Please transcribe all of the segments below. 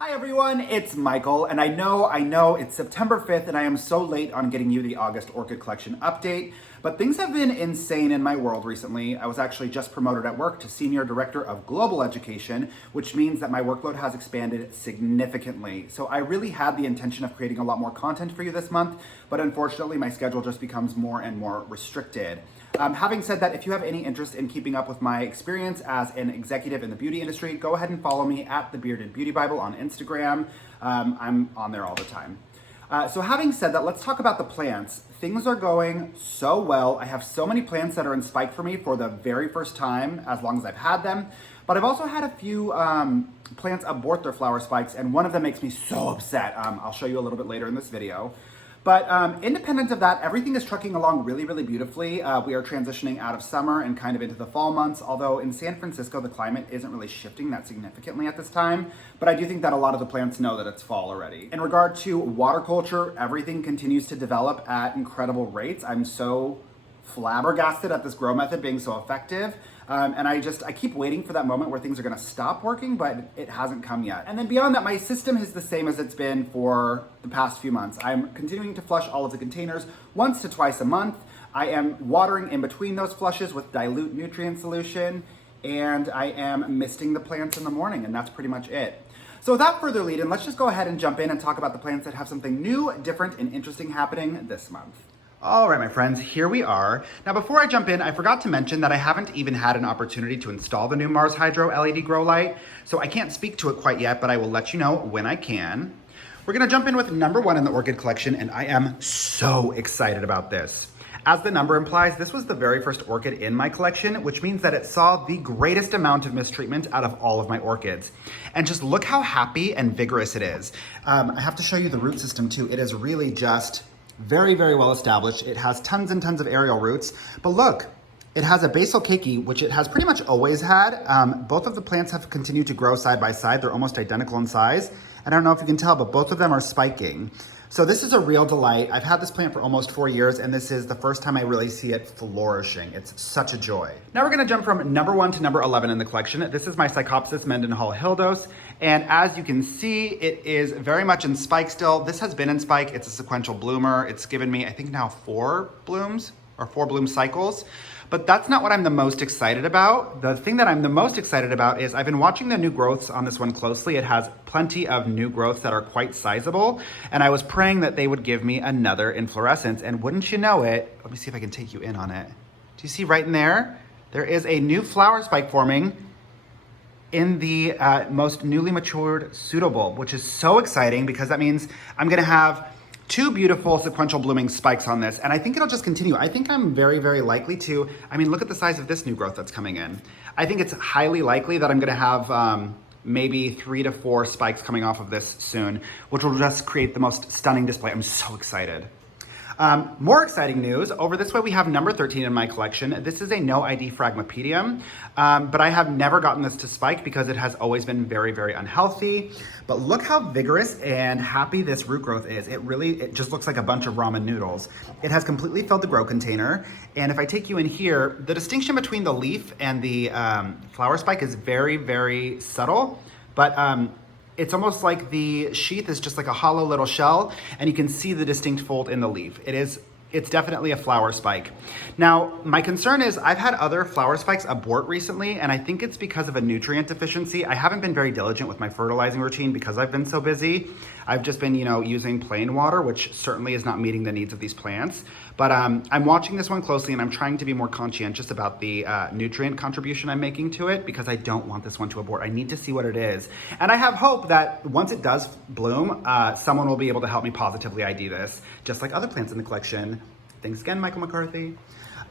Hi everyone, it's Michael, and I know it's September 5th and I am so late on getting you the August Orchid Collection update, but things have been insane in my world recently. I was actually just promoted at work to Senior Director of Global Education, which means that my workload has expanded significantly. So I really had the intention of creating a lot more content for you this month, but unfortunately my schedule just becomes more and more restricted. Having said that, if you have any interest in keeping up with my experience as an executive in the beauty industry, go ahead and follow me at the Bearded Beauty Bible on Instagram. I'm on there all the time. So having said that, let's talk about the plants. Things are going so well. I have so many plants that are in spike for me for the very first time, as long as I've had them. But I've also had a few plants abort their flower spikes, and one of them makes me so upset. I'll show you a little bit later in this video. But independent of that, everything is trucking along really, really beautifully. We are transitioning out of summer and kind of into the fall months, although in San Francisco, the climate isn't really shifting that significantly at this time. But I do think that a lot of the plants know that it's fall already. In regard to water culture, everything continues to develop at incredible rates. I'm so flabbergasted at this grow method being so effective. And I keep waiting for that moment where things are gonna stop working, but it hasn't come yet. And then beyond that, my system is the same as it's been for the past few months. I'm continuing to flush all of the containers once to twice a month. I am watering in between those flushes with dilute nutrient solution, and I am misting the plants in the morning, and that's pretty much it. So without further lead in, let's just go ahead and jump in and talk about the plants that have something new, different, and interesting happening this month. All right, my friends, here we are. Now, before I jump in, I forgot to mention that I haven't even had an opportunity to install the new Mars Hydro LED grow light, so I can't speak to it quite yet, but I will let you know when I can. We're gonna jump in with number one in the Orchid collection, and I am so excited about this. As the number implies, this was the very first orchid in my collection, which means that it saw the greatest amount of mistreatment out of all of my orchids. And just look how happy and vigorous it is. I have to show you the root system too. It is really just very, very well established. It has tons and tons of aerial roots, but look, it has a basal keiki, which it has pretty much always had. Both of the plants have continued to grow side by side. They're almost identical in size. I don't know if you can tell, but both of them are spiking. So this is a real delight. I've had this plant for almost 4 years, and this is the first time I really see it flourishing. It's such a joy. Now we're gonna jump from number 1 to number 11 in the collection. This is my Psychopsis Mendenhall Hildos, and as you can see, it is very much in spike still. This has been in spike. It's a sequential bloomer. It's given me, I think now 4 blooms, or 4 bloom cycles. But that's not what I'm the most excited about. The thing that I'm the most excited about is I've been watching the new growths on this one closely. It has plenty of new growths that are quite sizable, and I was praying that they would give me another inflorescence, and wouldn't you know it, let me see if I can take you in on it. Do you see right in there? There is a new flower spike forming in the most newly matured pseudobulb, which is so exciting because that means I'm gonna have 2 beautiful sequential blooming spikes on this, and I think it'll just continue. I think I'm very, very likely to, look at the size of this new growth that's coming in. I think it's highly likely that I'm gonna have maybe 3 to 4 spikes coming off of this soon, which will just create the most stunning display. I'm so excited. More exciting news, over this way we have number 13 in my collection. This is a no ID Fragmapedium, but I have never gotten this to spike because it has always been very, very unhealthy. But look how vigorous and happy this root growth is. It just looks like a bunch of ramen noodles. It has completely filled the grow container. And if I take you in here, the distinction between the leaf and the flower spike is very, very subtle, but it's almost like the sheath is just like a hollow little shell, and you can see the distinct fold in the leaf. It's definitely a flower spike. Now, my concern is I've had other flower spikes abort recently, and I think it's because of a nutrient deficiency. I haven't been very diligent with my fertilizing routine because I've been so busy. I've just been, using plain water, which certainly is not meeting the needs of these plants. But I'm watching this one closely, and I'm trying to be more conscientious about the nutrient contribution I'm making to it because I don't want this one to abort. I need to see what it is. And I have hope that once it does bloom, someone will be able to help me positively ID this, just like other plants in the collection. Thanks again, Michael McCarthy.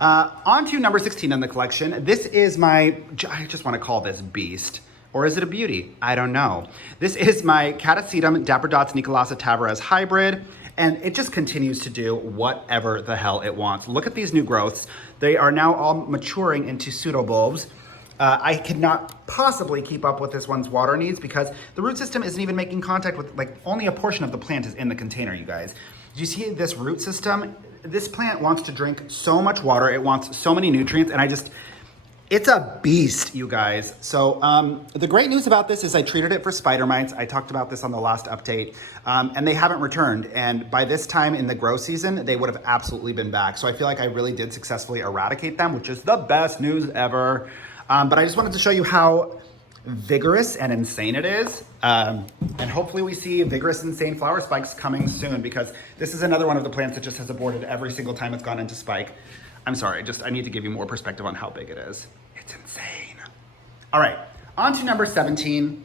On to number 16 in the collection. This is I just want to call this beast. Or is it a beauty? I don't know. This is my Catacetum Dapper Dots Nicolasa Tavares hybrid, and it just continues to do whatever the hell it wants. Look at these new growths. They are now all maturing into pseudobulbs. I could not possibly keep up with this one's water needs because the root system isn't even making contact with, only a portion of the plant is in the container, you guys. Do you see this root system? This plant wants to drink so much water. It wants so many nutrients, and It's a beast, you guys. So the great news about this is I treated it for spider mites. I talked about this on the last update, and they haven't returned. And by this time in the grow season, they would have absolutely been back. So I feel like I really did successfully eradicate them, which is the best news ever. But I just wanted to show you how vigorous and insane it is. And hopefully we see vigorous, insane flower spikes coming soon, because this is another one of the plants that just has aborted every single time it's gone into spike. I'm sorry, I need to give you more perspective on how big it is. It's insane. All right, on to number 17.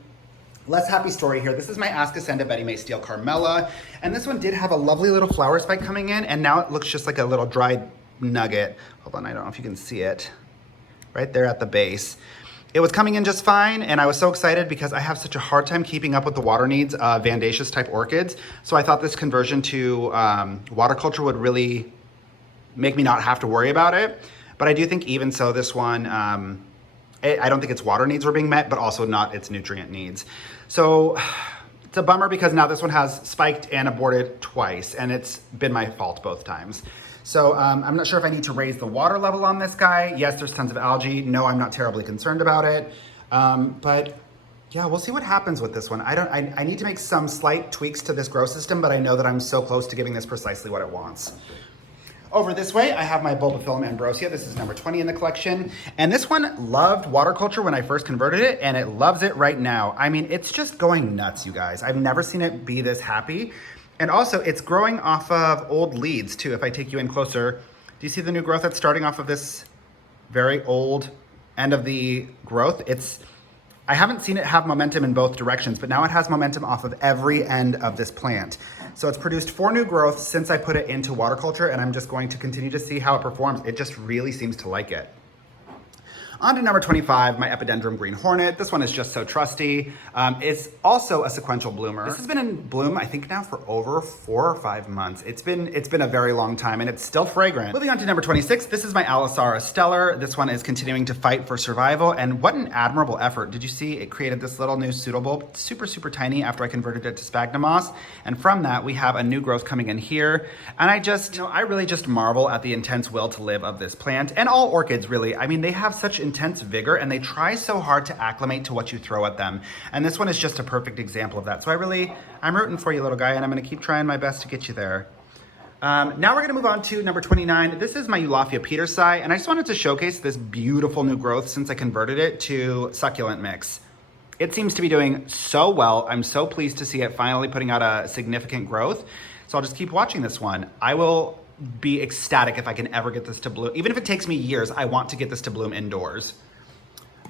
Less happy story here. This is my Ascocenda Betty May Steel Carmella. And this one did have a lovely little flower spike coming in, and now it looks just like a little dried nugget. Hold on, I don't know if you can see it. Right there at the base. It was coming in just fine, and I was so excited because I have such a hard time keeping up with the water needs of Vandaceous type orchids. So I thought this conversion to water culture would really make me not have to worry about it. But I do think even so, this one, I don't think its water needs were being met, but also not its nutrient needs. So it's a bummer because now this one has spiked and aborted twice, and it's been my fault both times. So I'm not sure if I need to raise the water level on this guy. Yes, there's tons of algae. No, I'm not terribly concerned about it. But yeah, we'll see what happens with this one. I need to make some slight tweaks to this grow system, but I know that I'm so close to giving this precisely what it wants. Over this way, I have my Bulbophyllum ambrosia. This is number 20 in the collection. And this one loved water culture when I first converted it, and it loves it right now. I mean, it's just going nuts, you guys. I've never seen it be this happy. And also, it's growing off of old leads, too. If I take you in closer, do you see the new growth that's starting off of this very old end of the growth? I haven't seen it have momentum in both directions, but now it has momentum off of every end of this plant. So it's produced 4 new growths since I put it into water culture, and I'm just going to continue to see how it performs. It just really seems to like it. On to number 25, my Epidendrum Green Hornet. This one is just so trusty. It's also a sequential bloomer. This has been in bloom, I think now for over 4 or 5 months. It's been a very long time, and it's still fragrant. Moving on to number 26, this is my Alisara Stellar. This one is continuing to fight for survival, and what an admirable effort. Did you see it created this little new pseudobulb, super, super tiny after I converted it to sphagnum moss, and from that we have a new growth coming in here, and I really just marvel at the intense will to live of this plant, and all orchids really. I mean, they have such intense vigor, and they try so hard to acclimate to what you throw at them. And this one is just a perfect example of that. So I'm rooting for you, little guy, and I'm gonna keep trying my best to get you there. Now we're gonna move on to number 29. This is my Eulaphia petersi, and I just wanted to showcase this beautiful new growth since I converted it to succulent mix. It seems to be doing so well. I'm so pleased to see it finally putting out a significant growth. So I'll just keep watching this one. I will be ecstatic if I can ever get this to bloom. Even if it takes me years, I want to get this to bloom indoors.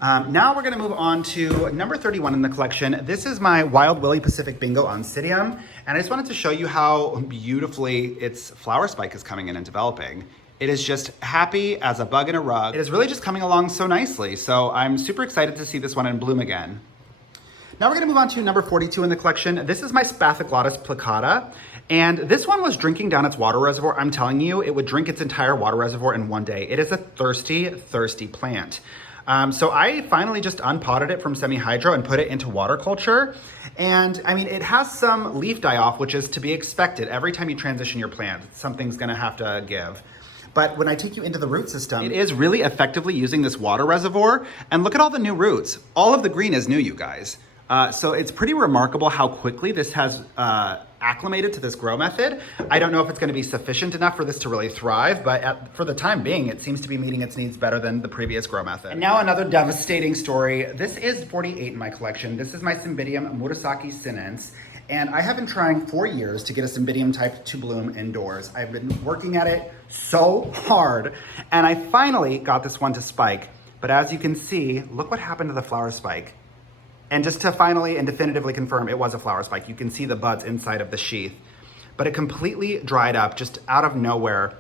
Now we're gonna move on to number 31 in the collection. This is my Wild Willy Pacific Bingo Oncidium, and I just wanted to show you how beautifully its flower spike is coming in and developing. It is just happy as a bug in a rug. It is really just coming along so nicely, so I'm super excited to see this one in bloom again. Now we're gonna move on to number 42 in the collection. This is my Spathoglottis plicata, and this one was drinking down its water reservoir. I'm telling you, it would drink its entire water reservoir in one day. It is a thirsty, thirsty plant. So I finally just unpotted it from semi-hydro and put it into water culture. And I mean, it has some leaf die-off, which is to be expected. Every time you transition your plant, something's gonna have to give. But when I take you into the root system, it is really effectively using this water reservoir. And look at all the new roots. All of the green is new, you guys. So it's pretty remarkable how quickly this has acclimated to this grow method. I don't know if it's going to be sufficient enough for this to really thrive, but for the time being, it seems to be meeting its needs better than the previous grow method. And now another devastating story. This is 48 in my collection. This is my Cymbidium Murasaki sinense, and I have been trying for years to get a Cymbidium type to bloom indoors. I've been working at it so hard, and I finally got this one to spike. But as you can see, look what happened to the flower spike. And just to finally and definitively confirm, it was a flower spike. You can see the buds inside of the sheath, but it completely dried up just out of nowhere.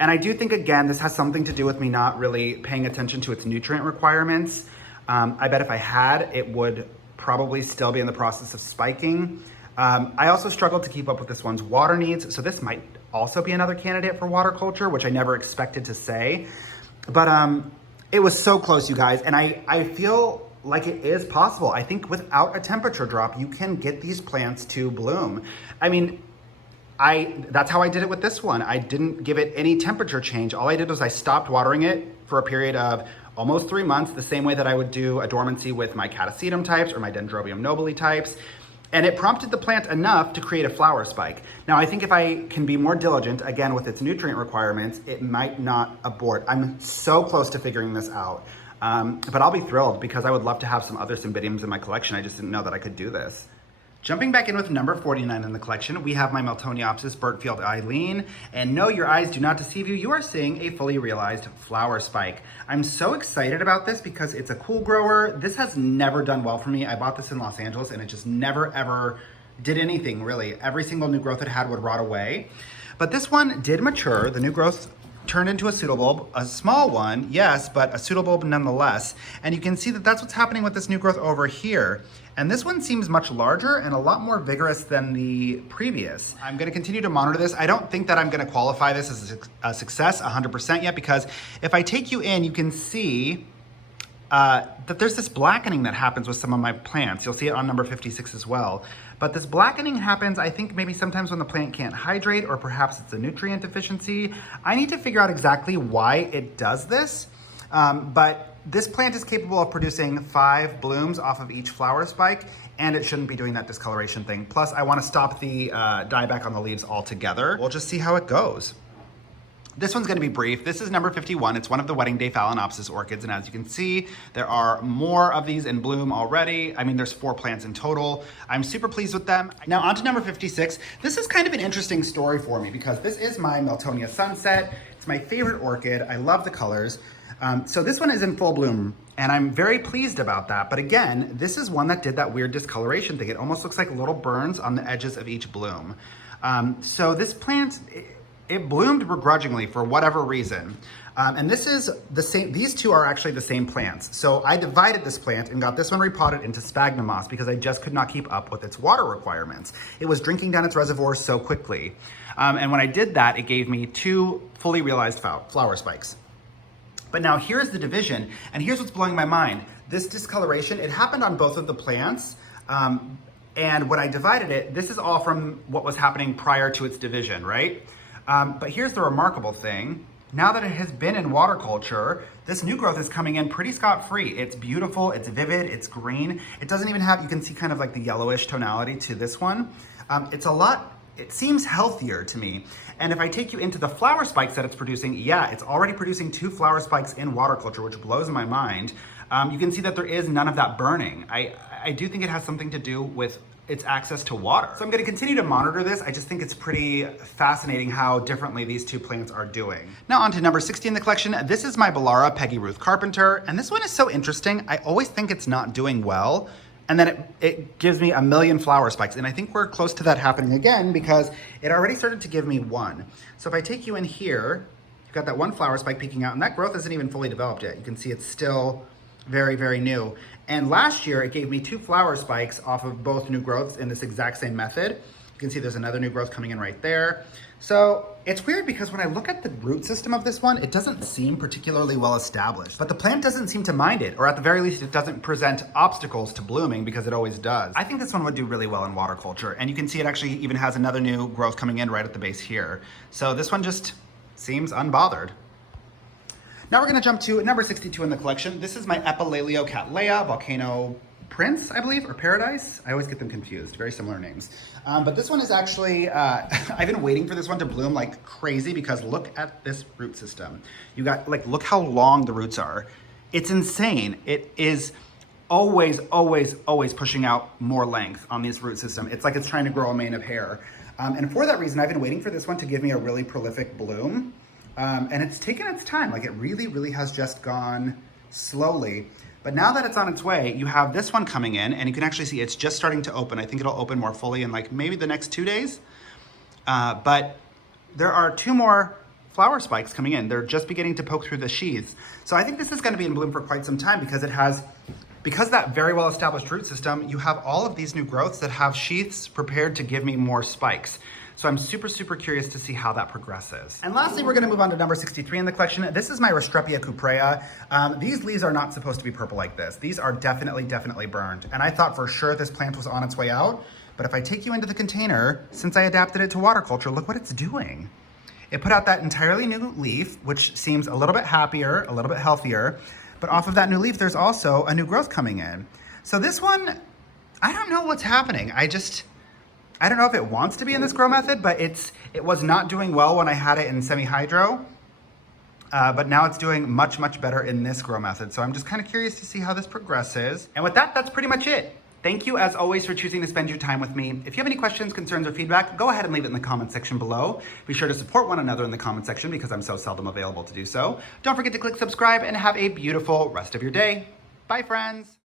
And I do think, again, this has something to do with me not really paying attention to its nutrient requirements. I bet if I had, it would probably still be in the process of spiking. I also struggled to keep up with this one's water needs. So this might also be another candidate for water culture, which I never expected to say. But it was so close, you guys. And I feel like it is possible. I think without a temperature drop, you can get these plants to bloom. I mean, that's how I did it with this one. I didn't give it any temperature change. All I did was I stopped watering it for a period of almost 3 months, the same way that I would do a dormancy with my Catacetum types or my Dendrobium nobile types. And it prompted the plant enough to create a flower spike. Now, I think if I can be more diligent, again, with its nutrient requirements, it might not abort. I'm so close to figuring this out. But I'll be thrilled because I would love to have some other Cymbidiums in my collection. I just didn't know that I could do this. Jumping back in with number 49 in the collection, we have my Miltoniopsis Burtfield Eileen. And no, your eyes do not deceive you. You are seeing a fully realized flower spike. I'm so excited about this because it's a cool grower. This has never done well for me. I bought this in Los Angeles and it just never ever did anything really. Every single new growth it had would rot away. But this one did mature. The new growth turned into a pseudobulb, a small one, yes, but a pseudobulb nonetheless. And you can see that that's what's happening with this new growth over here. And this one seems much larger and a lot more vigorous than the previous. I'm gonna continue to monitor this. I don't think that I'm gonna qualify this as a success 100% yet, because if I take you in, you can see that there's this blackening that happens with some of my plants. You'll see it on number 56 as well. But this blackening happens, I think, maybe sometimes when the plant can't hydrate, or perhaps it's a nutrient deficiency. I need to figure out exactly why it does this. But this plant is capable of producing 5 blooms off of each flower spike, and it shouldn't be doing that discoloration thing. Plus, I want to stop the dieback on the leaves altogether. We'll just see how it goes. This one's gonna be brief. This is number 51. It's one of the wedding day Phalaenopsis orchids. And as you can see, there are more of these in bloom already. I mean, there's 4 plants in total. I'm super pleased with them. Now on to number 56. This is kind of an interesting story for me because this is my Miltonia Sunset. It's my favorite orchid. I love the colors. So this one is in full bloom and I'm very pleased about that. But again, this is one that did that weird discoloration thing. It almost looks like little burns on the edges of each bloom. So this plant, it bloomed begrudgingly for whatever reason. And this is the same, these two are actually the same plants. So I divided this plant and got this one repotted into sphagnum moss because I just could not keep up with its water requirements. It was drinking down its reservoir so quickly. And when I did that, it gave me 2 fully realized flower spikes. But now here's the division, and here's what's blowing my mind. This discoloration, it happened on both of the plants. And when I divided it, this is all from what was happening prior to its division, right? But here's the remarkable thing. Now that it has been in water culture, this new growth is coming in pretty scot-free. It's beautiful, it's vivid, it's green. It doesn't even have, you can see kind of like the yellowish tonality to this one. It seems healthier to me. And if I take you into the flower spikes that it's producing, yeah, it's already producing 2 flower spikes in water culture, which blows my mind. You can see that there is none of that burning. I do think it has something to do with its access to water. So I'm gonna continue to monitor this. I just think it's pretty fascinating how differently these 2 plants are doing. Now on to number 60 in the collection. This is my Belara Peggy Ruth Carpenter. And this one is so interesting. I always think it's not doing well. And then it gives me a million flower spikes. And I think we're close to that happening again because it already started to give me 1. So if I take you in here, you've got that 1 flower spike peeking out and that growth isn't even fully developed yet. You can see it's still very, very new. And last year it gave me 2 flower spikes off of both new growths in this exact same method. You can see there's another new growth coming in right there. So it's weird because when I look at the root system of this one, it doesn't seem particularly well established, but the plant doesn't seem to mind it, or at the very least, it doesn't present obstacles to blooming because it always does. I think this one would do really well in water culture. And you can see it actually even has another new growth coming in right at the base here. So this one just seems unbothered. Now we're gonna jump to number 62 in the collection. This is my Epilalio Cattleya Volcano Prince, I believe, or Paradise. I always get them confused, very similar names. But this one is actually, I've been waiting for this one to bloom like crazy because look at this root system. You got, like, look how long the roots are. It's insane. It is always, always, always pushing out more length on this root system. It's like it's trying to grow a mane of hair. And for that reason, I've been waiting for this one to give me a really prolific bloom. And it's taken its time. Like, it really, really has just gone slowly. But now that it's on its way, you have this one coming in and you can actually see it's just starting to open. I think it'll open more fully in like maybe the next 2 days. But there are 2 more flower spikes coming in. They're just beginning to poke through the sheaths. So I think this is gonna be in bloom for quite some time because because that very well established root system, you have all of these new growths that have sheaths prepared to give me more spikes. So I'm super, super curious to see how that progresses. And lastly, we're gonna move on to number 63 in the collection. This is my Restrepia cuprea. These leaves are not supposed to be purple like this. These are definitely, definitely burned. And I thought for sure this plant was on its way out, but if I take you into the container, since I adapted it to water culture, look what it's doing. It put out that entirely new leaf, which seems a little bit happier, a little bit healthier, But off of that new leaf, there's also a new growth coming in. So this one, I don't know what's happening. I don't know if it wants to be in this grow method, but it was not doing well when I had it in semi-hydro. But now it's doing much, much better in this grow method. So I'm just kind of curious to see how this progresses. And with that, that's pretty much it. Thank you as always for choosing to spend your time with me. If you have any questions, concerns, or feedback, go ahead and leave it in the comment section below. Be sure to support one another in the comment section because I'm so seldom available to do so. Don't forget to click subscribe and have a beautiful rest of your day. Bye, friends.